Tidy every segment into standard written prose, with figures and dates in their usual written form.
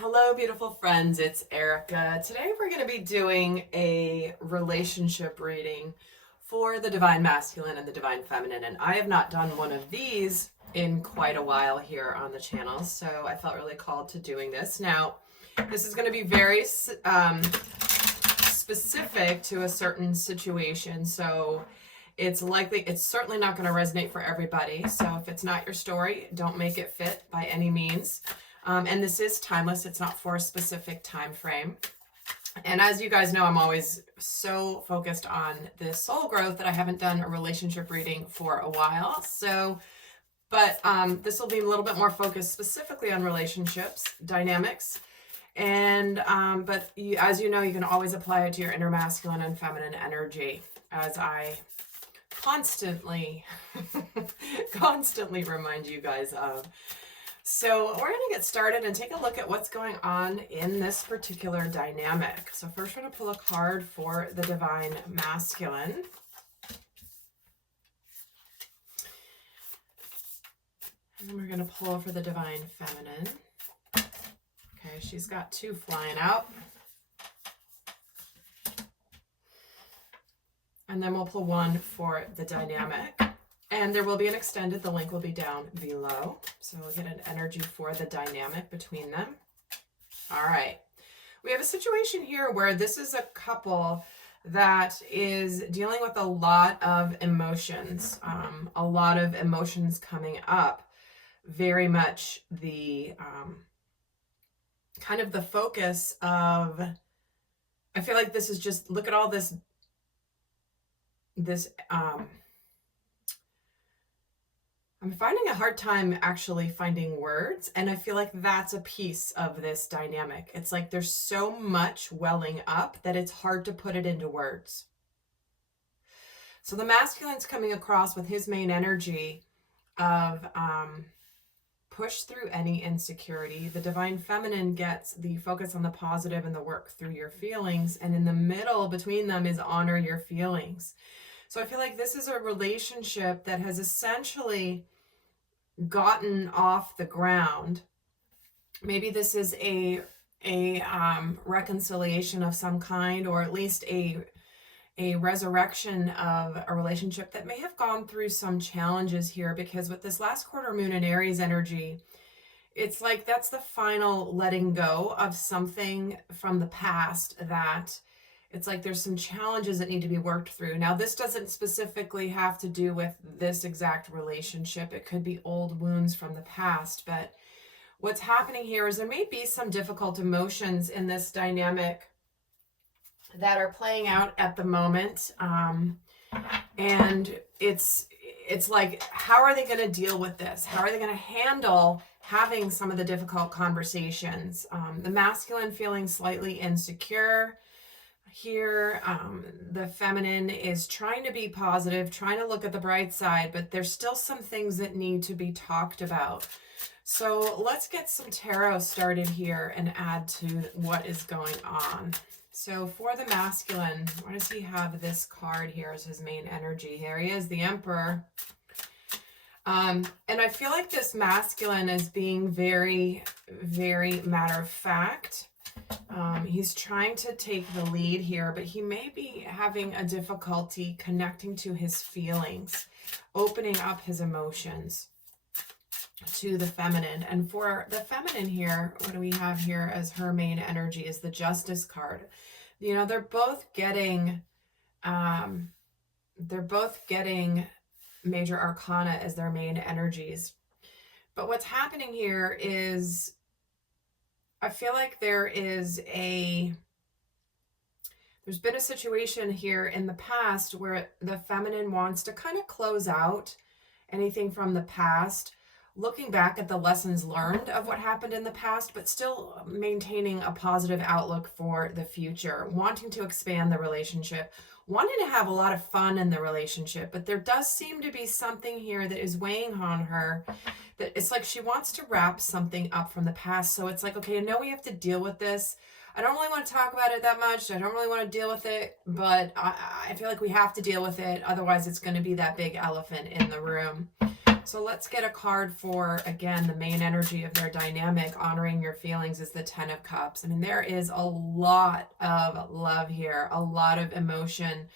Hello, beautiful friends. It's Erica. Today we're going to be doing a relationship reading for the Divine Masculine and the Divine Feminine. And I have not done one of these in quite a while here on the channel, so I felt really called to doing this. Now, this is going to be very specific to a certain situation, so it's certainly not going to resonate for everybody. So if it's not your story, don't make it fit by any means. And this is timeless. It's not for a specific time frame. And as you guys know, I'm always so focused on this soul growth that I haven't done a relationship reading for a while. But this will be a little bit more focused specifically on relationships, dynamics. And as you know, you can always apply it to your inner masculine and feminine energy, as I constantly remind you guys of. So we're going to get started and take a look at what's going on in this particular dynamic. So first we're going to pull a card for the Divine Masculine. And then we're going to pull for the Divine Feminine. Okay, she's got two flying out. And then we'll pull one for the dynamic. And there will be an extended, the link will be down below. So we'll get an energy for the dynamic between them. All right. We have a situation here where this is a couple that is dealing with a lot of emotions coming up. Very much the kind of the focus of, I feel like this is just, look at all this I'm finding a hard time actually finding words, and I feel like that's a piece of this dynamic. It's like there's so much welling up that it's hard to put it into words. So the masculine's coming across with his main energy of push through any insecurity. The Divine Feminine gets the focus on the positive and the work through your feelings, and in the middle between them is honor your feelings. So I feel like this is a relationship that has essentially gotten off the ground. Maybe this is a reconciliation of some kind, or at least a resurrection of a relationship that may have gone through some challenges here, because with this last quarter moon in Aries energy, it's like that's the final letting go of something from the past, that it's like there's some challenges that need to be worked through. Now, this doesn't specifically have to do with this exact relationship. It could be old wounds from the past. But what's happening here is there may be some difficult emotions in this dynamic that are playing out at the moment. And it's like, how are they going to deal with this? How are they going to handle having some of the difficult conversations? The masculine feeling slightly insecure here. The feminine is trying to be positive, trying to look at the bright side, but there's still some things that need to be talked about. So let's get some tarot started here and add to what is going on. So for the masculine, why does he have this card here as his main energy? Here he is, the Emperor. And I feel like this masculine is being very, very matter of fact. He's trying to take the lead here, but he may be having a difficulty connecting to his feelings, opening up his emotions to the feminine. And for the feminine here, what do we have here as her main energy is the Justice card. You know, they're both getting major arcana as their main energies. But what's happening here is, I feel like there's been a situation here in the past where the feminine wants to kind of close out anything from the past, looking back at the lessons learned of what happened in the past, but still maintaining a positive outlook for the future, wanting to expand the relationship, wanting to have a lot of fun in the relationship. But there does seem to be something here that is weighing on her, that it's like she wants to wrap something up from the past. So it's like, okay, I know we have to deal with this. I don't really want to talk about it that much. I don't really want to deal with it, but I feel like we have to deal with it. Otherwise, it's going to be that big elephant in the room. So let's get a card for, again, the main energy of their dynamic. Honoring your feelings is the Ten of Cups. I mean, there is a lot of love here, a lot of emotion.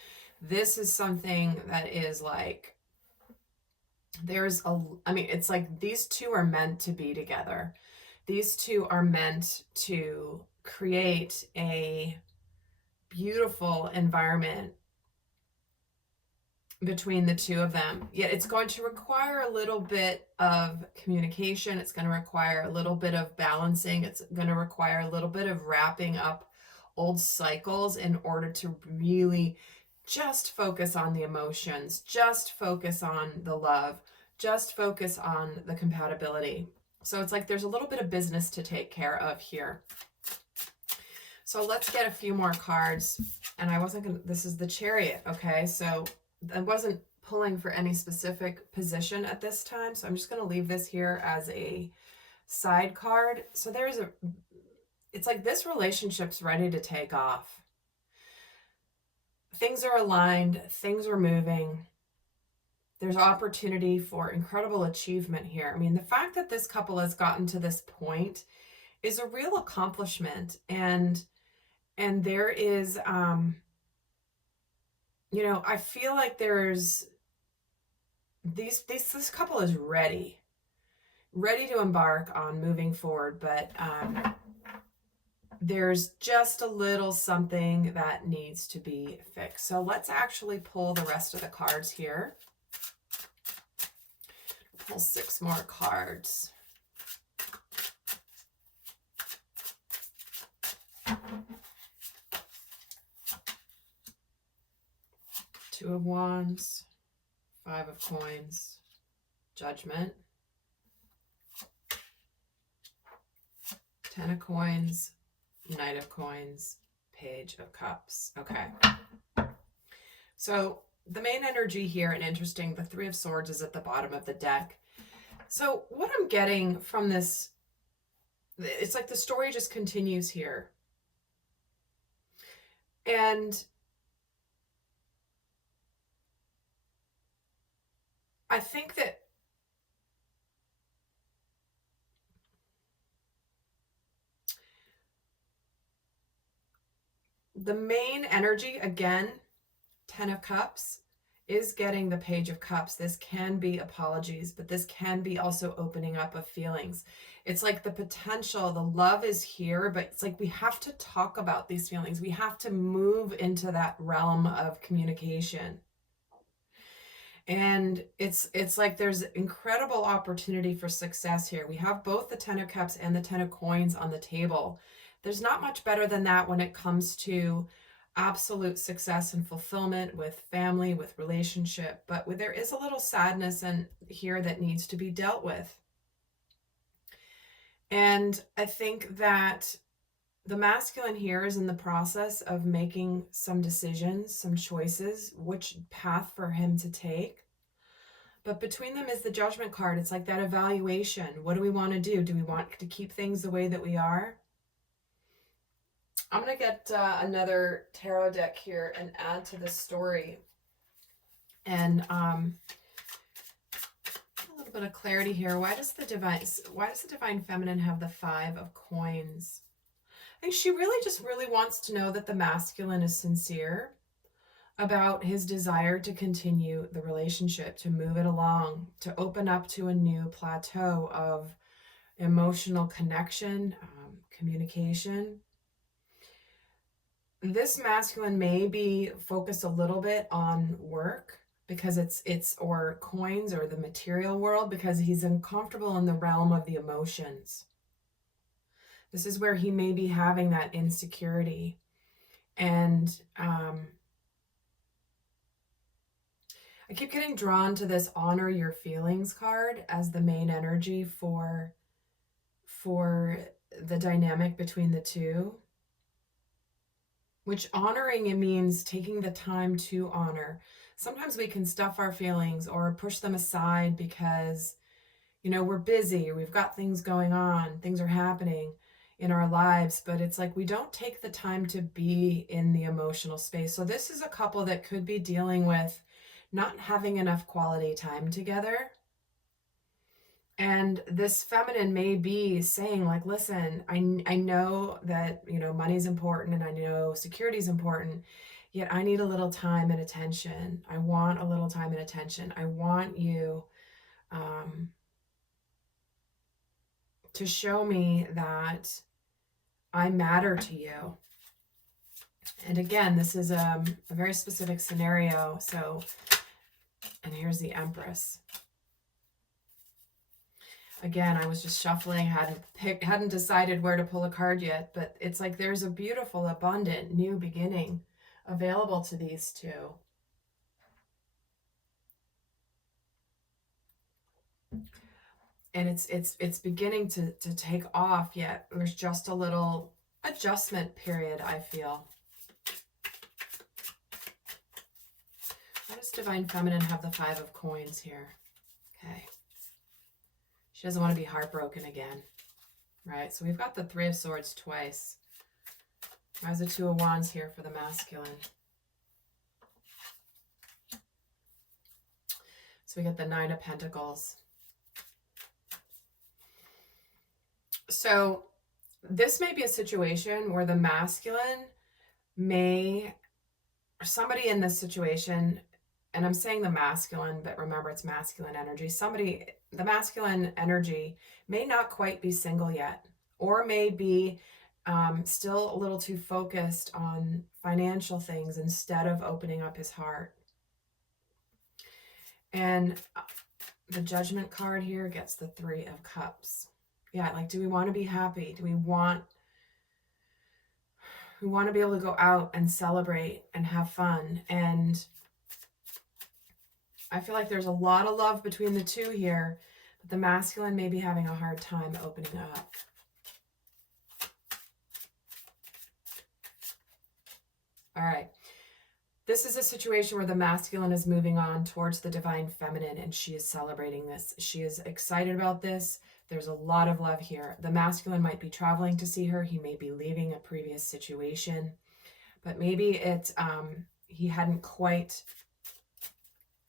This is something that is like, it's like these two are meant to be together. These two are meant to create a beautiful environment between the two of them. Yet it's going to require a little bit of communication. It's going to require a little bit of balancing. It's going to require a little bit of wrapping up old cycles in order to really just focus on the emotions, just focus on the love, just focus on the compatibility. So it's like there's a little bit of business to take care of here. So let's get a few more cards. And I wasn't going to, this is the Chariot, okay? So I wasn't pulling for any specific position at this time, so I'm just going to leave this here as a side card. So it's like this relationship's ready to take off. Things are aligned, things are moving. There's opportunity for incredible achievement here. I mean, the fact that this couple has gotten to this point is a real accomplishment, and there is you know, I feel like there's this couple is ready to embark on moving forward, but there's just a little something that needs to be fixed. So let's actually pull the rest of the cards here. Pull 6 more cards. Two of Wands, 5 of Coins, Judgment, 10 of Coins, Knight of Coins, Page of Cups. Okay. So the main energy here, and interesting, the 3 of Swords is at the bottom of the deck. So what I'm getting from this, it's like the story just continues here. And I think that the main energy, again, 10 of Cups, is getting the Page of Cups. This can be apologies, but this can be also opening up of feelings. It's like the potential, the love is here, but it's like we have to talk about these feelings. We have to move into that realm of communication. And it's like there's incredible opportunity for success here. We have both the 10 of Cups and the 10 of Coins on the table. There's not much better than that when it comes to absolute success and fulfillment with family, with relationship. But there is a little sadness in here that needs to be dealt with. And I think that the masculine here is in the process of making some decisions, some choices, which path for him to take. But between them is the Judgment card. It's like that evaluation. What do we want to do? Do we want to keep things the way that we are? I'm going to get another tarot deck here and add to this story. And a little bit of clarity here. Why does the divine feminine have the 5 of Coins? I think she really wants to know that the masculine is sincere about his desire to continue the relationship, to move it along, to open up to a new plateau of emotional connection, communication. This masculine may be focused a little bit on work because or coins or the material world, because he's uncomfortable in the realm of the emotions. This is where he may be having that insecurity. And I keep getting drawn to this honor your feelings card as the main energy for the dynamic between the two. Which honoring, it means taking the time to honor. Sometimes we can stuff our feelings or push them aside because, you know, we're busy or we've got things going on, things are happening in our lives, but it's like we don't take the time to be in the emotional space. So this is a couple that could be dealing with not having enough quality time together. And this feminine may be saying like, listen, I know that, you know, money's important and I know security is important, yet I need a little time and attention. I want a little time and attention. I want you to show me that I matter to you. And again, this is a very specific scenario. So, and here's the Empress. Again, I was just shuffling, hadn't decided where to pull a card yet, but it's like there's a beautiful, abundant new beginning available to these two. And it's beginning to take off, yet there's just a little adjustment period, I feel. Why does Divine Feminine have the Five of Coins here? Okay. She doesn't want to be heartbroken again, right? So we've got the Three of Swords twice. Why is the Two of Wands here for the masculine? So we get the Nine of Pentacles. So this may be a situation where the masculine may, somebody in this situation, and I'm saying the masculine, but remember it's masculine energy. Somebody, the masculine energy may not quite be single yet, or may be still a little too focused on financial things instead of opening up his heart. And the Judgment card here gets the Three of Cups. Yeah, like, do we want to be happy? Do we want to be able to go out and celebrate and have fun? And I feel like there's a lot of love between the two here, but the masculine may be having a hard time opening up. All right. This is a situation where the masculine is moving on towards the Divine Feminine, and she is celebrating this. She is excited about this. There's a lot of love here. The masculine might be traveling to see her. He may be leaving a previous situation, but maybe he hadn't quite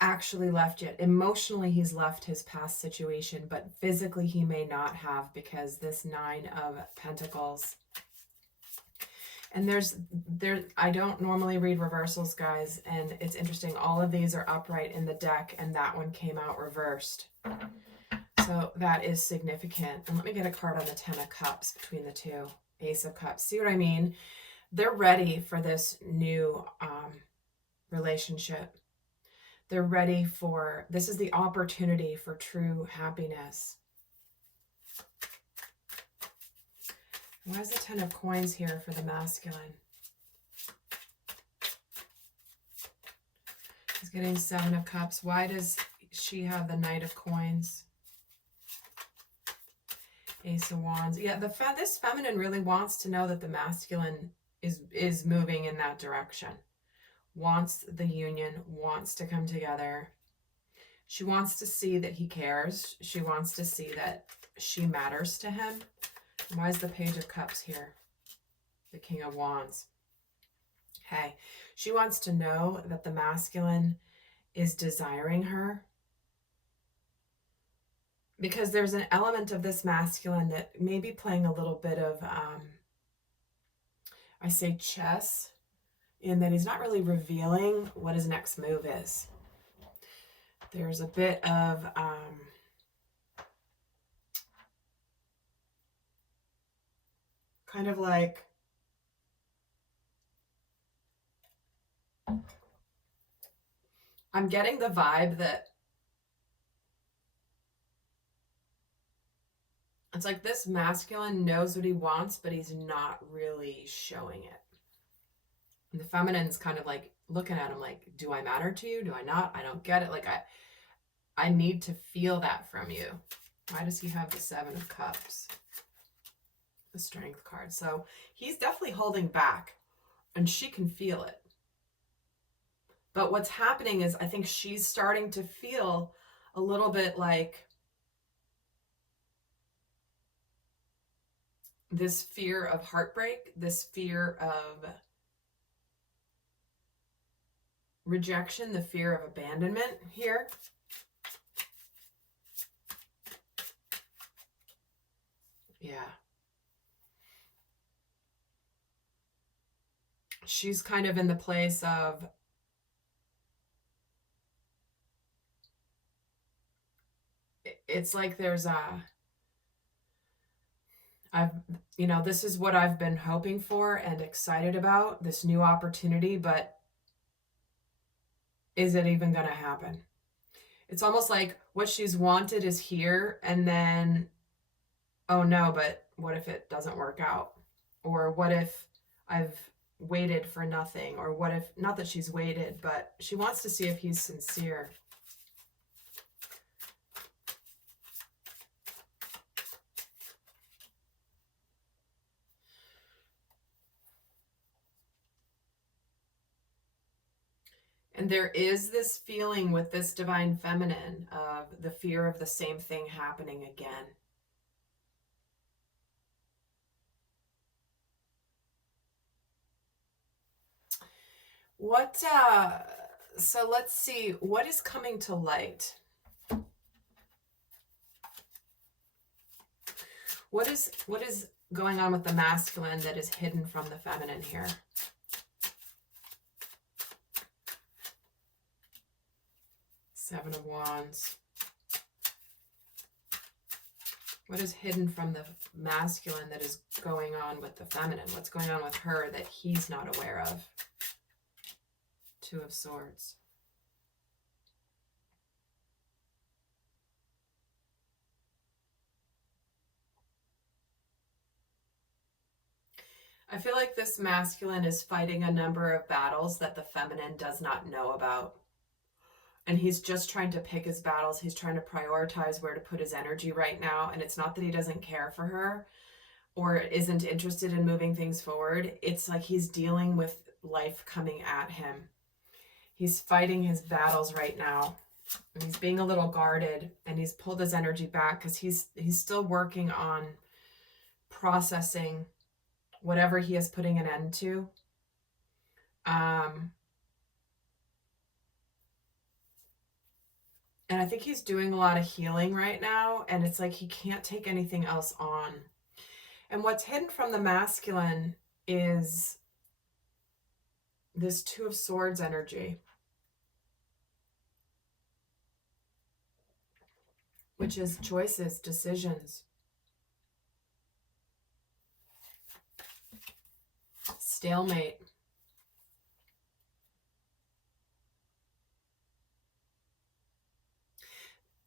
actually left yet. Emotionally, he's left his past situation, but physically he may not have, because this Nine of Pentacles. And I don't normally read reversals, guys, and it's interesting. All of these are upright in the deck, and that one came out reversed. So that is significant. And let me get a card on the Ten of Cups between the two. Ace of Cups. See what I mean? They're ready for this new relationship. They're ready for, this is the opportunity for true happiness. Why is the Ten of Coins here for the masculine? He's getting Seven of Cups. Why does she have the Knight of Coins? Ace of Wands. Yeah, this feminine really wants to know that the masculine is moving in that direction. Wants the union, wants to come together. She wants to see that he cares. She wants to see that she matters to him. Why is the Page of Cups here? The King of Wands. Okay. She wants to know that the masculine is desiring her, because there's an element of this masculine that may be playing a little bit of, I say chess, in that he's not really revealing what his next move is. There's a bit of kind of like I'm getting the vibe that it's like this masculine knows what he wants, but he's not really showing it. And the feminine's kind of like looking at him like, do I matter to you? Do I not? I don't get it. Like, I need to feel that from you. Why does he have the Seven of Cups? The Strength card. So he's definitely holding back, and she can feel it. But what's happening is I think she's starting to feel a little bit like this fear of heartbreak, this fear of rejection, the fear of abandonment here. Yeah. She's kind of in the place of, it's like there's this is what I've been hoping for and excited about, this new opportunity, but is it even going to happen? It's almost like what she's wanted is here, and then, oh no, but what if it doesn't work out? Or what if I've waited for nothing? Or what if, not that she's waited, but she wants to see if he's sincere. And there is this feeling with this divine feminine of the fear of the same thing happening again. So let's see, what is coming to light? What is going on with the masculine that is hidden from the feminine here? Seven of Wands. What is hidden from the masculine that is going on with the feminine? What's going on with her that he's not aware of? Two of Swords. I feel like this masculine is fighting a number of battles that the feminine does not know about. And he's just trying to pick his battles. He's trying to prioritize where to put his energy right now. And it's not that he doesn't care for her or isn't interested in moving things forward. It's like he's dealing with life coming at him. He's fighting his battles right now. And he's being a little guarded, and he's pulled his energy back because he's still working on processing whatever he is putting an end to. And I think he's doing a lot of healing right now, and it's like he can't take anything else on. And what's hidden from the masculine is this Two of Swords energy, which is choices, decisions. Stalemate.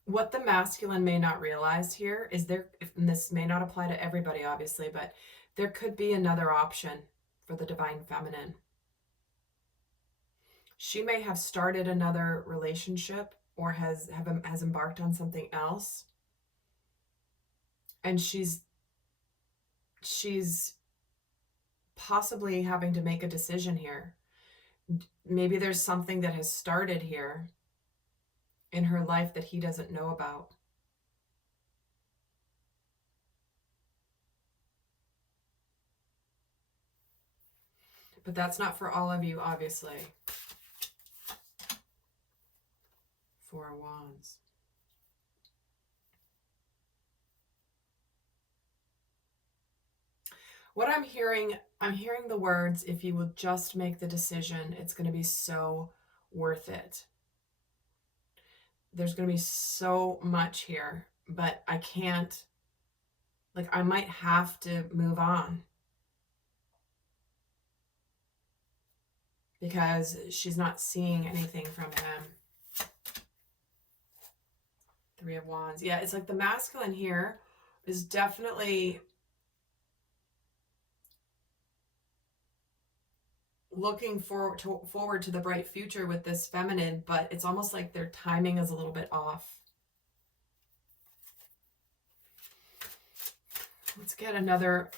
What the masculine may not realize here is and this may not apply to everybody, obviously, but there could be another option for the divine feminine. She may have started another relationship or has embarked on something else. And she's possibly having to make a decision here. Maybe there's something that has started here in her life that he doesn't know about. But that's not for all of you, obviously. Four of Wands. What I'm hearing the words, if you will just make the decision, it's going to be so worth it. There's going to be so much here, but I can't, like, I might have to move on because she's not seeing anything from him. Three of Wands. Yeah, it's like the masculine here is definitely looking forward to the bright future with this feminine, but it's almost like their timing is a little bit off. Let's get another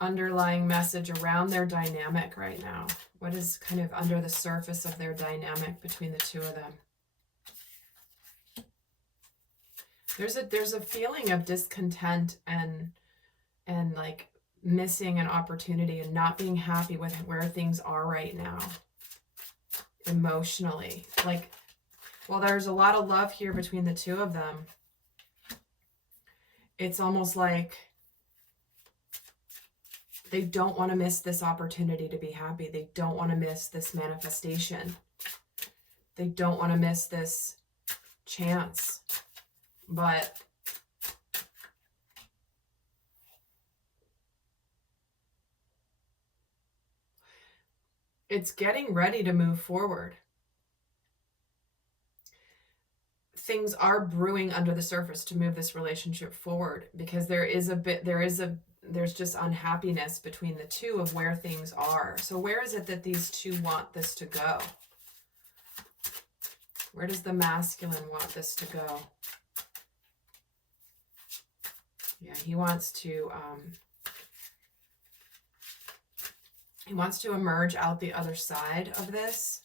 underlying message around their dynamic right now. What is kind of under the surface of their dynamic between the two of them? There's a feeling of discontent and like missing an opportunity and not being happy with where things are right now emotionally. Like, well, there's a lot of love here between the two of them, It's almost like they don't want to miss this opportunity to be happy. They don't want to miss this manifestation. They don't want to miss this chance. But it's getting ready to move forward. Things are brewing under the surface to move this relationship forward, because there's just unhappiness between the two of where things are. So where is it that these two want this to go? Where does the masculine want this to go? Yeah, he wants to emerge out the other side of this,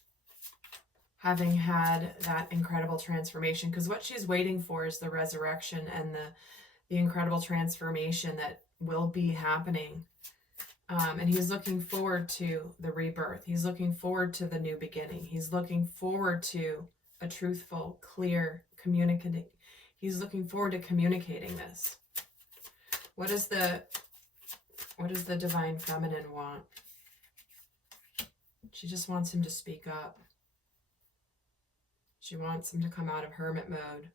having had that incredible transformation, because what she's waiting for is the resurrection and the incredible transformation that will be happening. And he's looking forward to the rebirth. He's looking forward to the new beginning. He's looking forward to a truthful, clear communicating. He's looking forward to communicating this. What does the divine feminine want? She just wants him to speak up. She wants him to come out of hermit mode.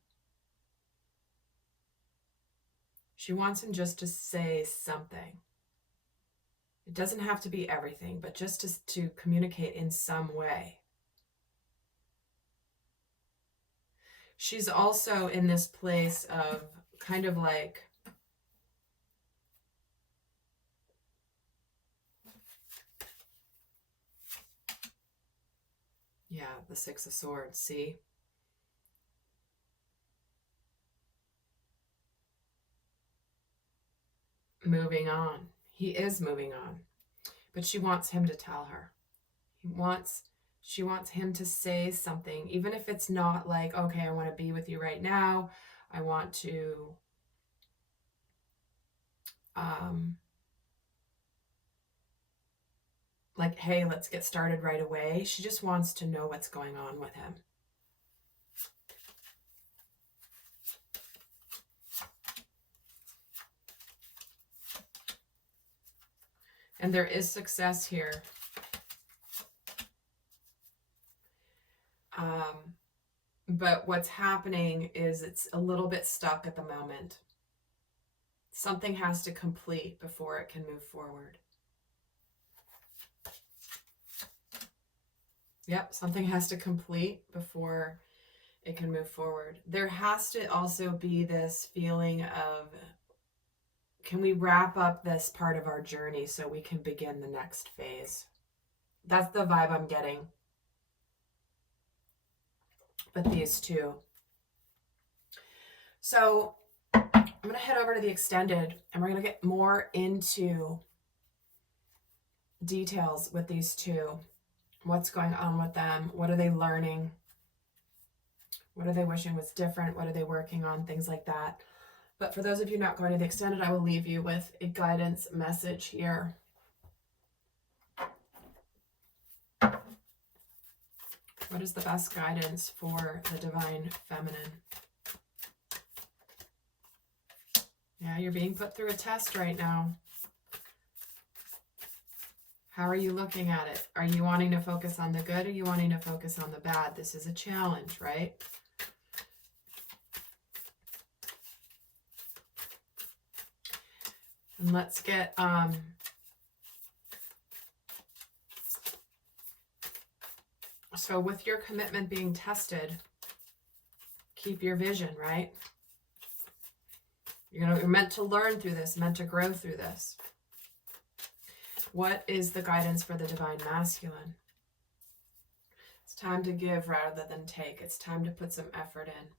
She wants him just to say something. It doesn't have to be everything, but just to communicate in some way. She's also in this place of kind of like, yeah, the Six of Swords, see? Moving on. He is moving on. But she wants him to tell her. She wants him to say something, even if it's not like, okay, I want to be with you right now. I want to like, hey, let's get started right away. She just wants to know what's going on with him. And there is success here. But what's happening is it's a little bit stuck at the moment. Something has to complete before it can move forward. Yep, something has to complete before it can move forward. There has to also be this feeling of, can we wrap up this part of our journey so we can begin the next phase? That's the vibe I'm getting. But these two. So I'm going to head over to the extended, and we're going to get more into details with these two. What's going on with them? What are they learning? What are they wishing was different? What are they working on? Things like that. But for those of you not going to the extended, I will leave you with a guidance message here. What is the best guidance for the divine feminine? Yeah, you're being put through a test right now. How are you looking at it? Are you wanting to focus on the good, or are you wanting to focus on the bad? This is a challenge, right? And let's get so with your commitment being tested, keep your vision, right? You're meant to learn through this, meant to grow through this. What is the guidance for the divine masculine? It's time to give rather than take. It's time to put some effort in.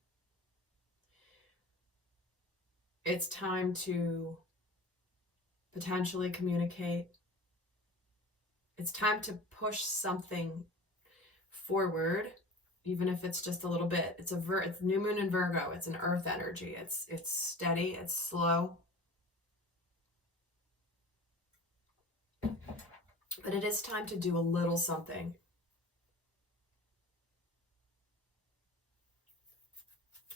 It's time to potentially communicate. It's time to push something forward, even if it's just a little bit. It's new moon in Virgo. It's an earth energy. It's steady. It's slow. But it is time to do a little something.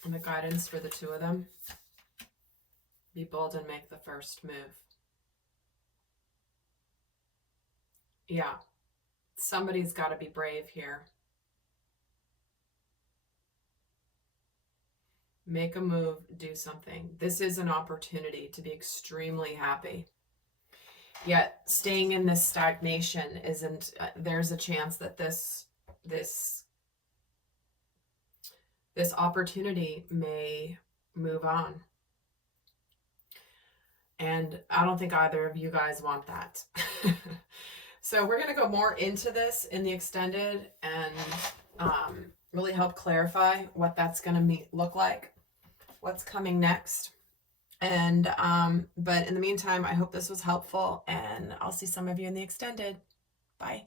And the guidance for the two of them. Be bold and make the first move. Yeah. Somebody's got to be brave here. Make a move, do something. This is an opportunity to be extremely happy. Yet staying in this stagnation isn't, there's a chance that this opportunity may move on. And I don't think either of you guys want that. So we're going to go more into this in the extended and really help clarify what that's going to look like, what's coming next. And but in the meantime, I hope this was helpful, and I'll see some of you in the extended. Bye.